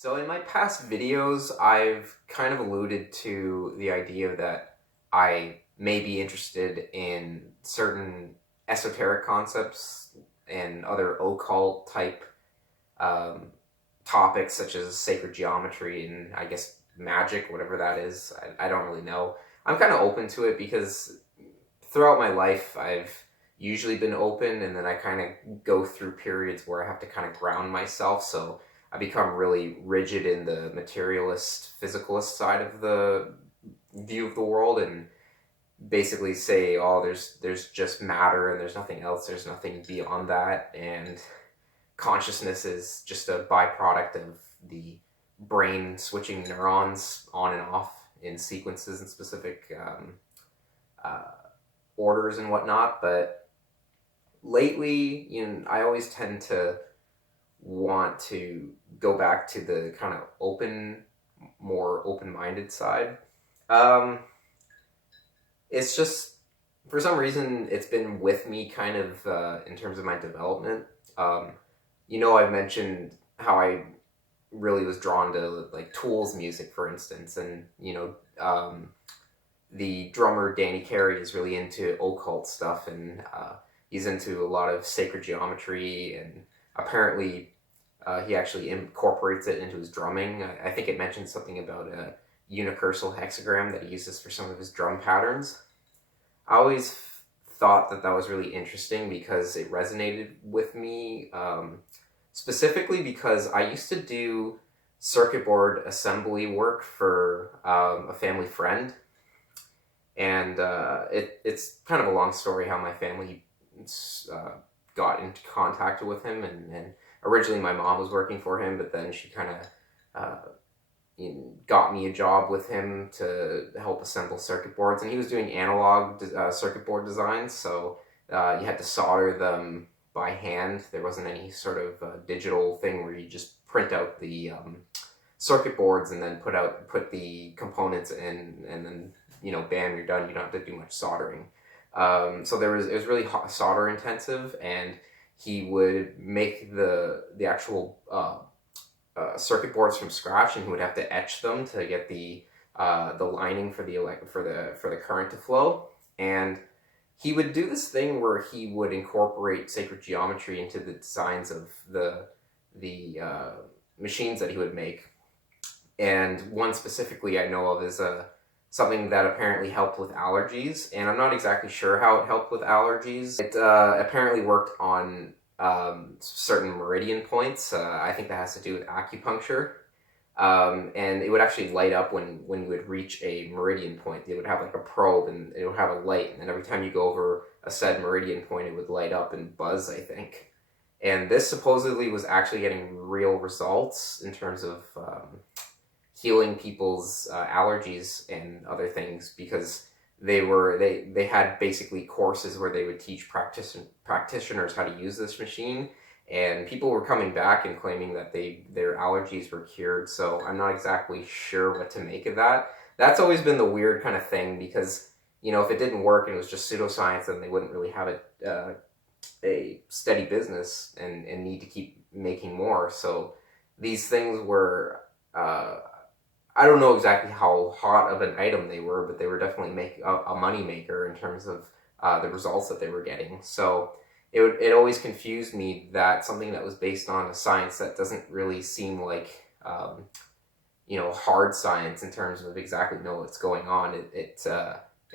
So in my past videos, I've kind of alluded to the idea that I may be interested in certain esoteric concepts and other occult type um, topics such as sacred geometry and I guess magic, whatever that is. I don't really know. I'm kind of open to it because throughout my life, I've usually been open, and then I kind of go through periods where I have to kind of ground myself. So I become really rigid in the materialist, physicalist side of the view of the world, and basically say, "Oh, there's just matter, and there's nothing else. There's nothing beyond that, and consciousness is just a byproduct of the brain switching neurons on and off in sequences and specific." Uh, Orders and whatnot, but lately, I always tend to want to go back to the kind of more open-minded side. Um, it's just, for some reason, it's been with me kind of in terms of my development. Um, I've mentioned how I really was drawn to like Tool's music, for instance, and the drummer Danny Carey is really into occult stuff, and he's into a lot of sacred geometry, and apparently he actually incorporates it into his drumming. I think it mentions something about a unicursal hexagram that he uses for some of his drum patterns. I always thought that was really interesting because it resonated with me, specifically because I used to do circuit board assembly work for a family friend. And it's kind of a long story how my family got into contact with him. And originally my mom was working for him, but then she kind of got me a job with him to help assemble circuit boards. And he was doing analog circuit board designs, so you had to solder them by hand. There wasn't any sort of digital thing where you just print out the circuit boards and then put the components in, and then bam, you're done. You don't have to do much soldering. So it was really solder intensive, and he would make the actual circuit boards from scratch, and he would have to etch them to get the lining for the current to flow. And he would do this thing where he would incorporate sacred geometry into the designs of the machines that he would make. And one specifically I know of is something that apparently helped with allergies, and I'm not exactly sure how it helped with allergies. It apparently worked on certain meridian points. I think that has to do with acupuncture. And it would actually light up when you would reach a meridian point. It would have like a probe, and it would have a light, and then every time you go over a said meridian point, it would light up and buzz, I think. And this supposedly was actually getting real results in terms of healing people's allergies and other things, because they had basically courses where they would teach practitioners how to use this machine, and people were coming back and claiming that their allergies were cured. So I'm not exactly sure what to make of that. That's always been the weird kind of thing, because if it didn't work and it was just pseudoscience, then they wouldn't really have a steady business and need to keep making more. So these things were I don't know exactly how hot of an item they were, but they were definitely a money maker in terms of the results that they were getting. So it always confused me that something that was based on a science that doesn't really seem like hard science in terms of exactly know what's going on. It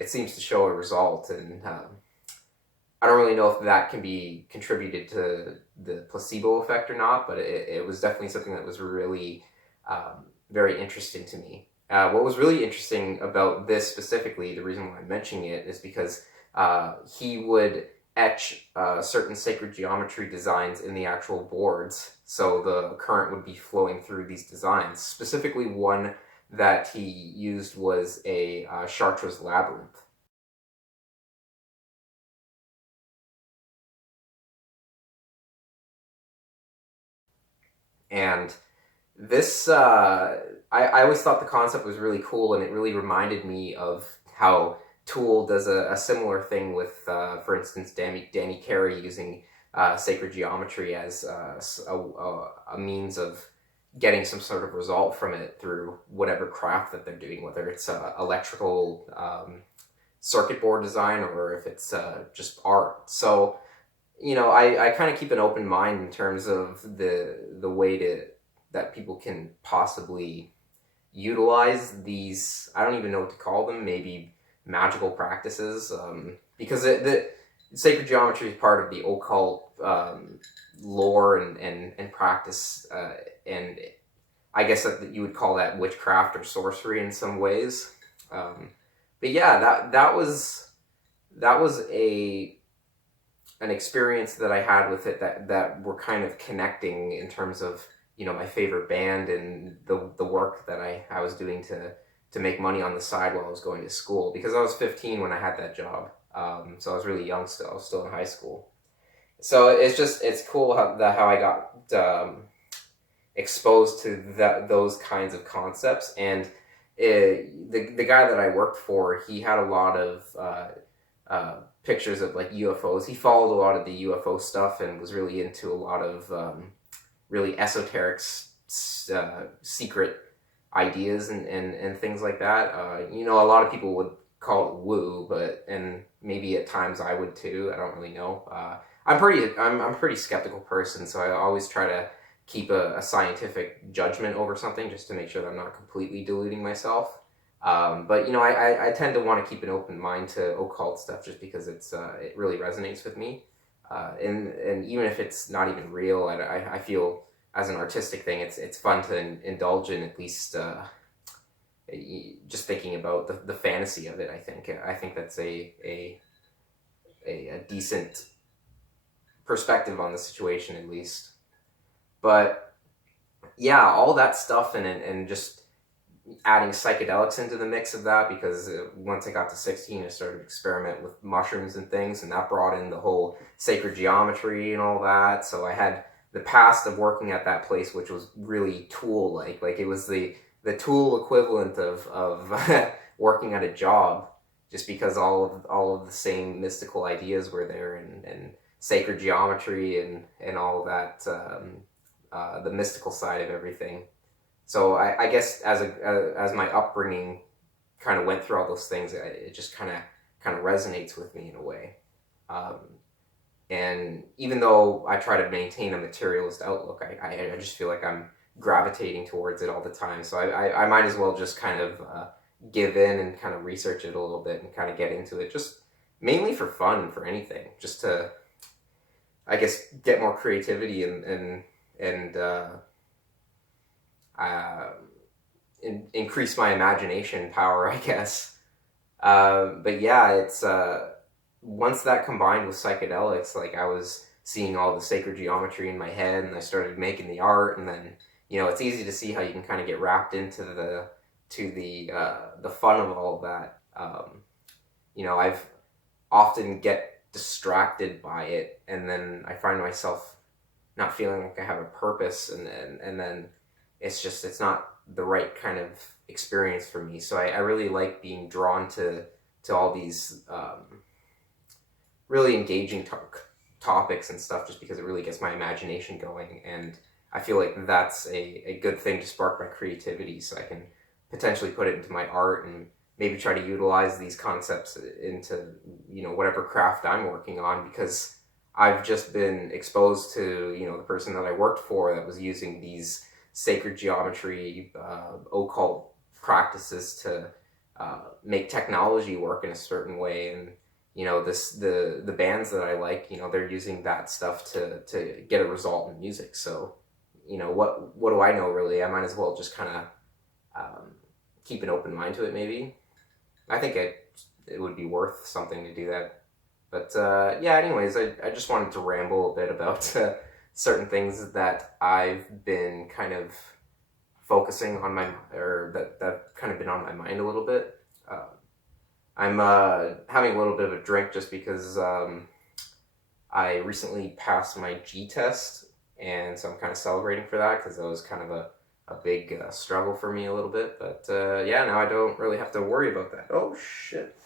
seems to show a result, and I don't really know if that can be contributed to the placebo effect or not, but it was definitely something that was really very interesting to me. What was really interesting about this specifically, the reason why I'm mentioning it, is because he would etch certain sacred geometry designs in the actual boards, so the current would be flowing through these designs. Specifically, one that he used was a Chartres labyrinth. And this, I always thought the concept was really cool, and it really reminded me of how Tool does a similar thing with, for instance, Danny Carey using sacred geometry as a means of getting some sort of result from it through whatever craft that they're doing, whether it's electrical circuit board design or if it's just art. So, I kind of keep an open mind in terms of the way that people can possibly utilize these, I don't even know what to call them, maybe magical practices, because the sacred geometry is part of the occult lore and practice, and I guess that you would call that witchcraft or sorcery in some ways. But yeah, that was an experience that I had with it that were kind of connecting in terms of my favorite band and the work that I was doing to make money on the side while I was going to school, because I was 15 when I had that job. So I was really young still. I was still in high school. So it's cool how I got exposed to those kinds of concepts. And the guy that I worked for, he had a lot of pictures of like UFOs. He followed a lot of the UFO stuff and was really into a lot of really esoteric, secret ideas and things like that. A lot of people would call it woo, and maybe at times I would too. I don't really know. I'm a pretty skeptical person, so I always try to keep a scientific judgment over something just to make sure that I'm not completely deluding myself. But I tend to want to keep an open mind to occult stuff just because it really resonates with me. And even if it's not even real, I feel as an artistic thing, it's fun to indulge in, at least just thinking about the fantasy of it. I think that's a decent perspective on the situation, at least. But yeah, all that stuff and just adding psychedelics into the mix of that, because once I got to 16, I started to experiment with mushrooms and things, and that brought in the whole sacred geometry and all that. So I had the past of working at that place, which was really tool-like. Like, it was the tool equivalent of working at a job, just because all of the same mystical ideas were there, and sacred geometry and all of that, the mystical side of everything. So I guess as my upbringing kind of went through all those things, it just kind of resonates with me in a way. And even though I try to maintain a materialist outlook, I just feel like I'm gravitating towards it all the time. So I might as well just kind of give in and kind of research it a little bit and kind of get into it, just mainly for fun, for anything, just to, I guess, get more creativity and increase my imagination power, I guess. But yeah, it's once that combined with psychedelics, like, I was seeing all the sacred geometry in my head, and I started making the art, and then it's easy to see how you can kind of get wrapped into the fun of all of that. I've often get distracted by it, and then I find myself not feeling like I have a purpose, and then it's not the right kind of experience for me. So I really like being drawn to all these really engaging topics and stuff, just because it really gets my imagination going, and I feel like that's a good thing to spark my creativity, so I can potentially put it into my art and maybe try to utilize these concepts into whatever craft I'm working on, because I've just been exposed to the person that I worked for that was using these sacred geometry, occult practices to make technology work in a certain way. And the bands that I like, they're using that stuff to get a result in music. So what do I know, really? I might as well just kind of keep an open mind to it. Maybe I think it would be worth something to do that. But yeah, anyways, I just wanted to ramble a bit about certain things that I've been kind of focusing on that kind of been on my mind a little bit. I'm having a little bit of a drink just because I recently passed my G test, and so I'm kind of celebrating for that, because that was kind of a big struggle for me a little bit. But yeah, now I don't really have to worry about that. Oh shit.